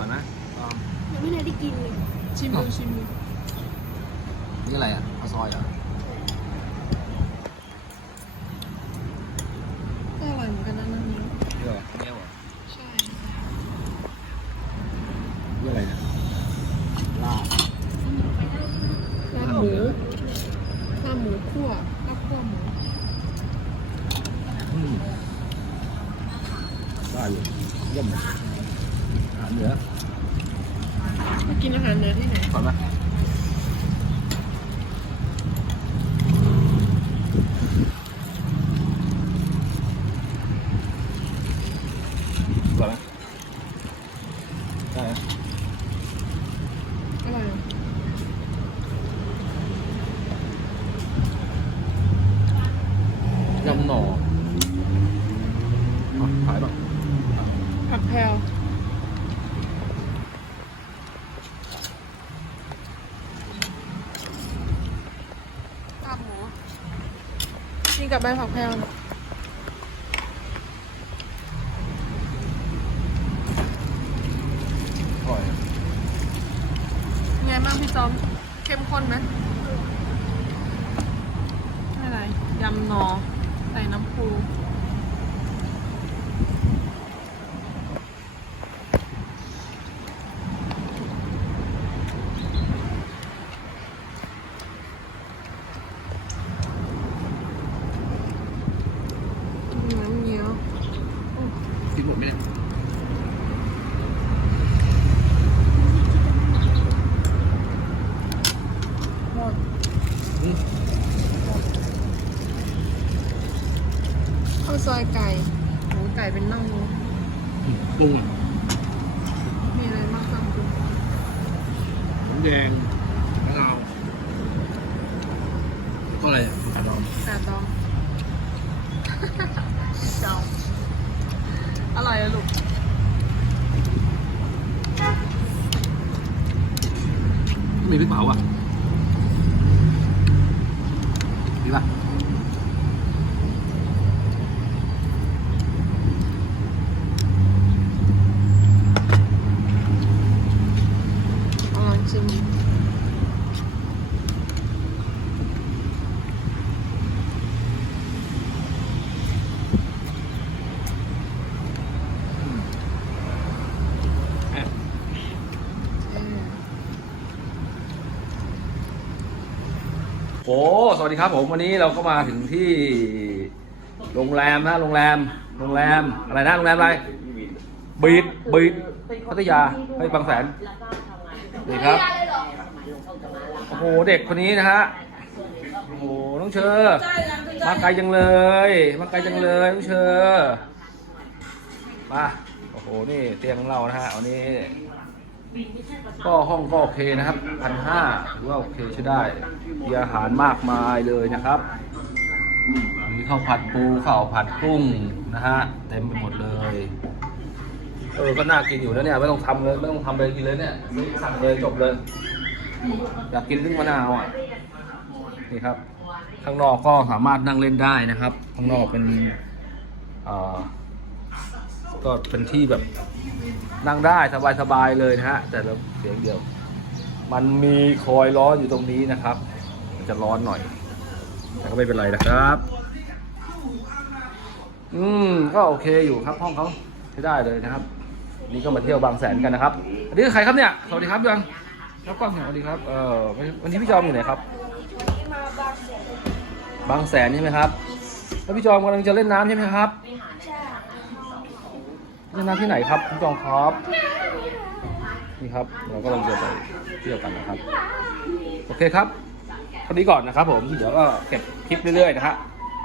ก่อนนะอ๋อยังไม่ได้ได้กินเลยชิมดูชิมดูนี่อะไรอะข้าวซอยเหรอก็อร่อยเหมือนกันนะน้ำนี้นี่เหรอข้าวเหนียวเหรอใช่นี่อะไรเนี่ยลาบลาบหมูลาบหมูคั่วลาบคั่วหมูอืมได้อยู่เยี่ยม เลยอาหารเหนือมากินอาหารเหนือที่ไหนก่อนไหมก่อนไหมได้ไหม อร่อยอะ ยำหน่ออะขายป่ะ ผักแพรวลาบหมูกินกับ ใบผักแพงอร่อยไงบ้างพี่จอม เข้มข้นไหมไม่อะไรยำหนอใส่น้ำปูน้ำเงี้ยว กินหมดไหมเนี่ย หมด อืม ข้าวซอยไก่หมูไก่เป็นน่องนู้น ปรุงอะ มีอะไรบ้างครับคุณ น้ำแดงมะนาวก็อะไรกระผักกาดองกาดอง จอมอร่อยอะลูก มีพริกเผาอะดีป่ะ เอาลองชิม แอบ โอ้สวัสดีครับผมวันนี้เราก็มาถึงที่โรงแรมนะโรงแรมโรงแรมอะไรนะโรงแรมอะไรบีดบีดพัทยาให้บางแสนนี่ครับโอ้โหเด็กคนนี้นะฮะโอ้โหน้องเชอร์มาไกลจังเลยมาไกลจังเลยน้องเชอร์มาโอ้โหนี่เตียงของเรานะฮะวันนี้ ก็ห้องก็โอเคนะครับพันห้าถือว่าโอเคใช้ได้มีอาหารมากมายเลยนะครับมีข้าวผัดปูข้าวผัดกุ้งนะฮะเต็มไปหมดเลยเออก็น่ากินอยู่แล้วเนี่ยไม่ต้องทำเลยไม่ต้องทำเลยกินเลยเนี่ยสั่งเลยจบเลย อยากกินนึ่งมะนาวอะนี่ครับ ข้างนอกก็สามารถนั่งเล่นได้นะครับ ข้างนอกเป็นอ่อ ก็เป็นที่แบบนั่งได้สบายๆเลยนะฮะ แต่เราเสียงเดียว มันมีคอยร้ออยู่ตรงนี้นะครับ มันจะร้อนหน่อย แต่ก็ไม่เป็นไรนะครับ อืมก็โอเคอยู่ครับห้องเขาใช้ได้เลยนะครับ นี่ก็มาเที่ยวบางแสนกันนะครับอันนี้คือใครครับเนี่ยสวัสดีครับยังครับกล้องสวัสดีครับเออวันนี้พี่จอมอยู่ไหนครับบางแสนบางแสนใช่ไหมครับ แล้วพี่จอมกำลังจะเล่นน้ำใช่ไหมครับใช่ เล่นน้ำที่ไหนครับพี่จอมครับ นี่ครับ เราก็กำลังจะไปเที่ยวกันนะครับ โอเคครับเท่านี้ก่อนนะครับ ผม เดี๋ยวก็เก็บคลิปเรื่อยๆนะฮะ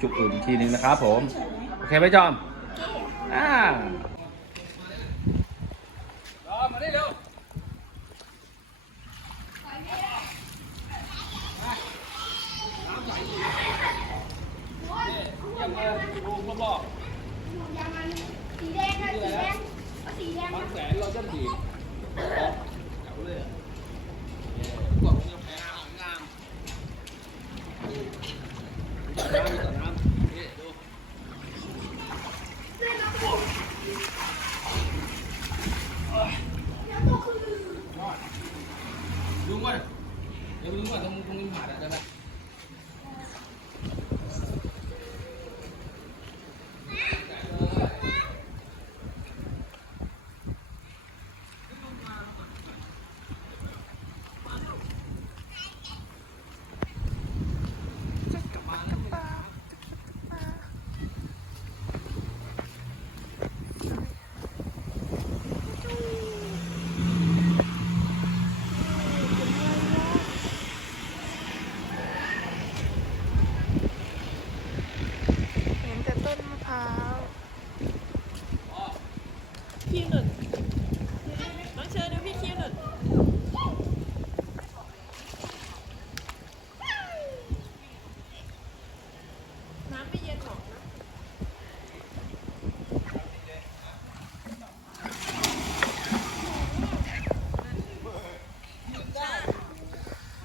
จุดอื่นอีกทีนึงนะครับผม โอเคไหมจอมอ่าจอมมาได้เร็วเยี่ยมเลยลุงก็บอก สีแดงนะสีแดงเอาสีแดงบานะงแสนเราจะดีแถวเลยอะกว่าผมจะแพ้งามน้ำมีแต่น้ำนี่ดู ดี๋ยวไปดูก่อนตรงตรงริมหาดอะได้ไหม เห็นแต่ต้นมะพร้าวคิวหนึ่งน้องเชิญดูพี่คิวหนึ่งน้ำไม่เย็นหรอกนะ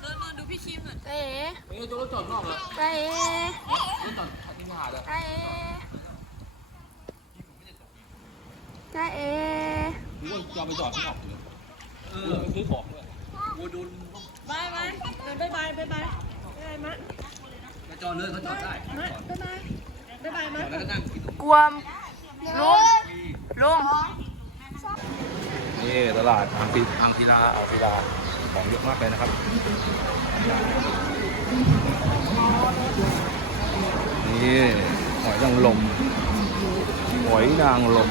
เดินมาดูพี่คิมหน่อยเอ๊ะ เอ้ยตัว รถจอดนอกเหรอเอ๊ะรถจอดริมหาดอะจ้าเอจ้าเอกูว่าจะเอาไปจอดที่ออกเลยเออไปซื้อของด้วยกูโดนบายบายบายบายบายบายบายมะไปจอดเลยเขาจอดได้มะบายบายบายบายจมะอดแล้วก็นั่งกินกวมลุงลุงนี่ตลาดอ่างศิอ่างศิลาอ่างศิลาของเยอะมากเลยนะครับ นี่หอยนางรมหอยนางรม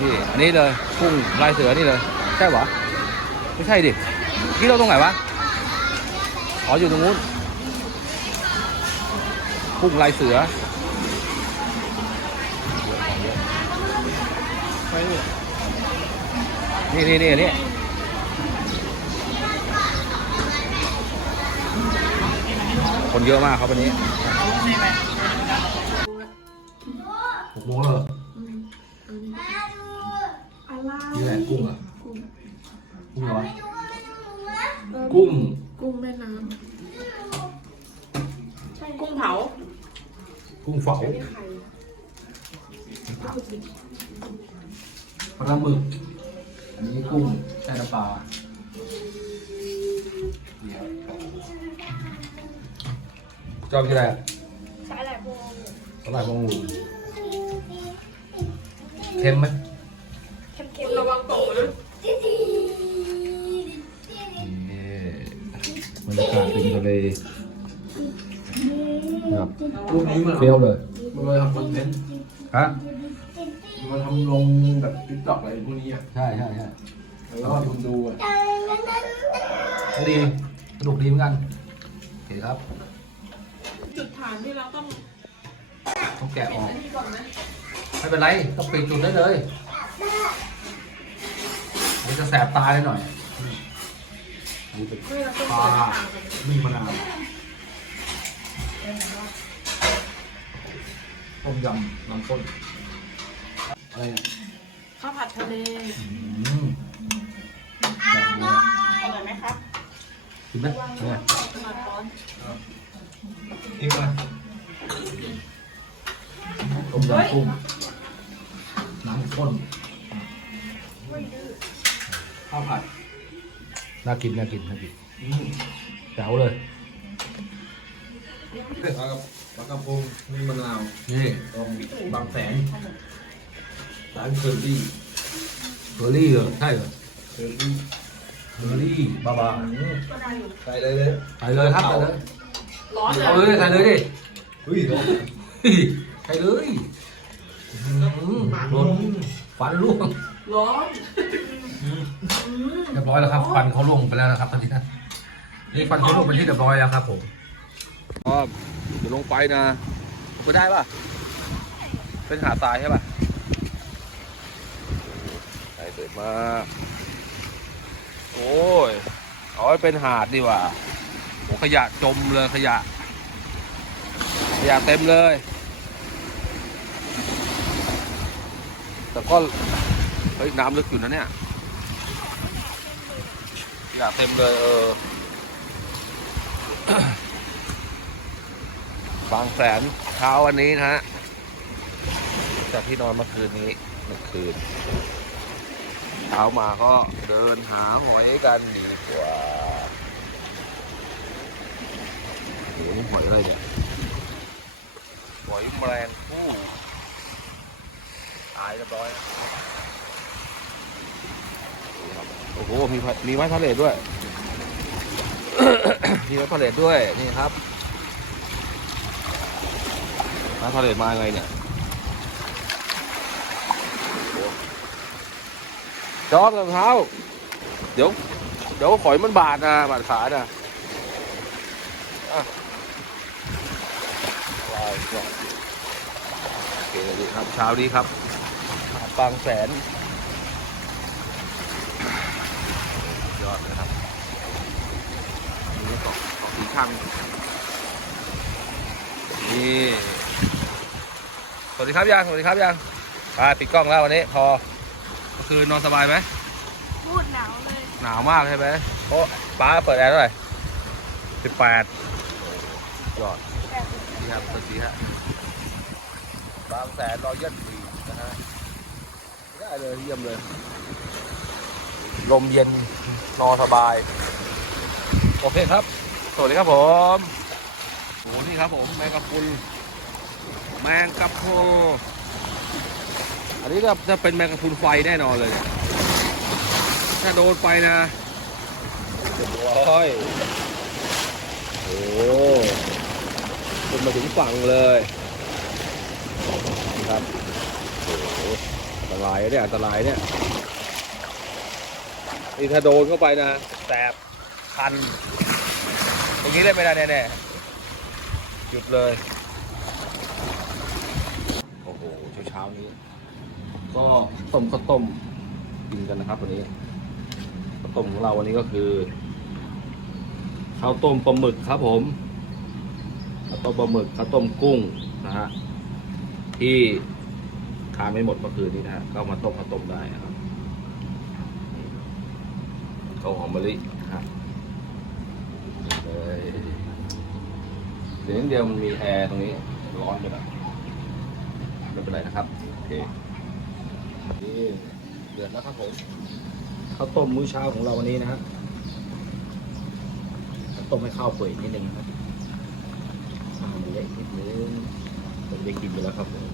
นี่อันนี้เลยกุ้งลายเสือนี่เลย ใช่ปะไม่ใช่ดิที่เราตรงไหนวะอ๋ออยู่ตรงนู้นกุ้งลายเสือนี่นี่นี่นี่ คนเยอะมากครับวันนี้หกโมงแล้วเหรอนี่แหละกุ้งอะกุ้งเหรอวะกุ้ง กุ้งแม่น้ำกุ้งเผา กุ้งเฝาปลาหมึกอันนี้กุ้งแช่น้ำปลา จอบกี่อะไรอะสาหร่ายพวงสลายพวงหมูเค็มไหมเค็มระวังตกนะๆจี๊ดนี่บรรยากาศริมทะเลครับรูปนี้มันเปรี้ยวเลยมันเลยทำคอนเทนต์ฮะมันทำลงแบบติ๊กต็อกอะไรพวกนี้อะใช่ใช่ใช่แล้วก็คนดูอะก็ดีสนุกดีเหมือนกันโอเคครับ จุดฐานที่เราต้องต้องแกะออกอันนี้ก่อนนะไม่เป็นไรต้องปิดจุดได้เลยมันจะแสบตาเลยหน่อยอันนี่เป็นไม่เราต้องปลาเปิดทางกันนึ่งมะนาวต้มยำน้ำข้นอะไรเนี่ยข้าวผัดทะเลอืมแบบนี้อร่อยไหมครับกินไหมเนี่ยมาร้อนอี กไหมต้มยำกุ้งน้ำข้นข้าวผัดน่ากินน่ากินน่ากินอืมแจ๋วเลยปลากระปลากระพงนึ่งมะนาวนี่ตรงบางแสนร้านเคอรี่เบอร์รี่เหรอใช่เหรอเคอรี่เบอร์รี่บาบาใส่เลยเลยใส่เลยครับใส่เลย ร้อนเอาเลยใส่เลยดิเฮ้ยโดนใส่เลยอื้อหือโดนฟันร่วงร้อนเรียบร้อยแล้วครับ ฟันเขาล่วงไปแล้วนะครับตอนนี้นะนี่ฟันเขาล่วงเป็นที่เรียบร้อยแล้วครับผมก็เดี๋ยวลงไปนะไปได้ป่ะ เป็นหาดทรายใช่ป่ะใส่เสร็จมาก โอ้ย เอาไว้เป็นหาดดีกว่าโอ้ ขยะจมเลยขยะ ขยะเต็มเลย แต่ก็ เฮ้ย น้ำลึกอยู่นะเนี่ย ขยะเต็มเลย เออบางแสนเช้าวันนี้นะฮะ จากที่นอนเมื่อคืนนี้เมื่อคืนเช้ามาก็เดินหาหอยกันดีกว่า โอ้โหหอยอะไรเนี่ยหอยแมลงภู่ตายเรียบร้อยแล้วโอ้โหมีพะมีไม้พาเลทด้วย มีไม้พาเลทด้วยนี่ครับไม้พาเลทมาไงเนี่ยจอมรองเท้าเดี๋ยว เดี๋ยวหอยมันบาดนะบาดขาน่ะอะลาย ก่อนโอเคดีครับเช้านี้ครับหาดบางแสนยอดเลยครับนี่เกาะเกาะสีชังนี่สวัสดีครับยังสวัสดีครับยังอ่าปิดกล้องแล้ววันนี้พอเมื่อคืนนอนสบายไหมพูดหนาวเลยหนาวมากใช่ไหมโอ้ป้าเปิดแอร์เท่าไหร่สิบแปดยอดแต่ดี ครับสวัสดีฮะบางแสนรอยัดสีนะฮะได้เลยเยี่ยมเลย ลมเย็นนอนสบาย โอเคครับ สวัสดีครับผมโอ้นี่ครับผมแมงกะพรุนแมงกะพรุนอันนี้ก็จะเป็นแมงกะพรุนไฟแน่นอนเลยเนี่ยถ้าโดนไฟนะเรียบร้อยโอ้ขึ้ นมาถึงฝั่งเลยนะครับโอ้โหอันตรายเนี่ยอันตรายเนี่ยนี่ถ้าโดนเข้าไปนะแสบคันตรงนี้เล่นไม่ได้แน่ๆหยุดเลย โอ้โหเช้าๆนี้ ก็ต้มข้าวต้มกินกันนะครับวันนี้ข้าวต้มของเราวันนี้ก็คือข้าวต้มปลาหมึกครับผม ข้าวต้มปลาหมึกข้าวต้มกุ้งนะฮะที่ทานไม่หมดเมื่อคืนนี้นะฮะก็ามาต้มข้าวต้มได้นะครับข้าวหอมมะลินะครับเลยเดี๋ยวนิดเดียวมันมีแอร์ตรงนี้ร้อนไปหน่อยไม่เป็นไรนะครับโอเคนี่เดือดแล้วครับผมข้าวต้มมื้อเช้าของเราวันนี้นะฮะต้มให้ข้าวเปื่อยนิดนึงนะครับ เล็กนิดนึงผมได้กินไปแล้วครับผม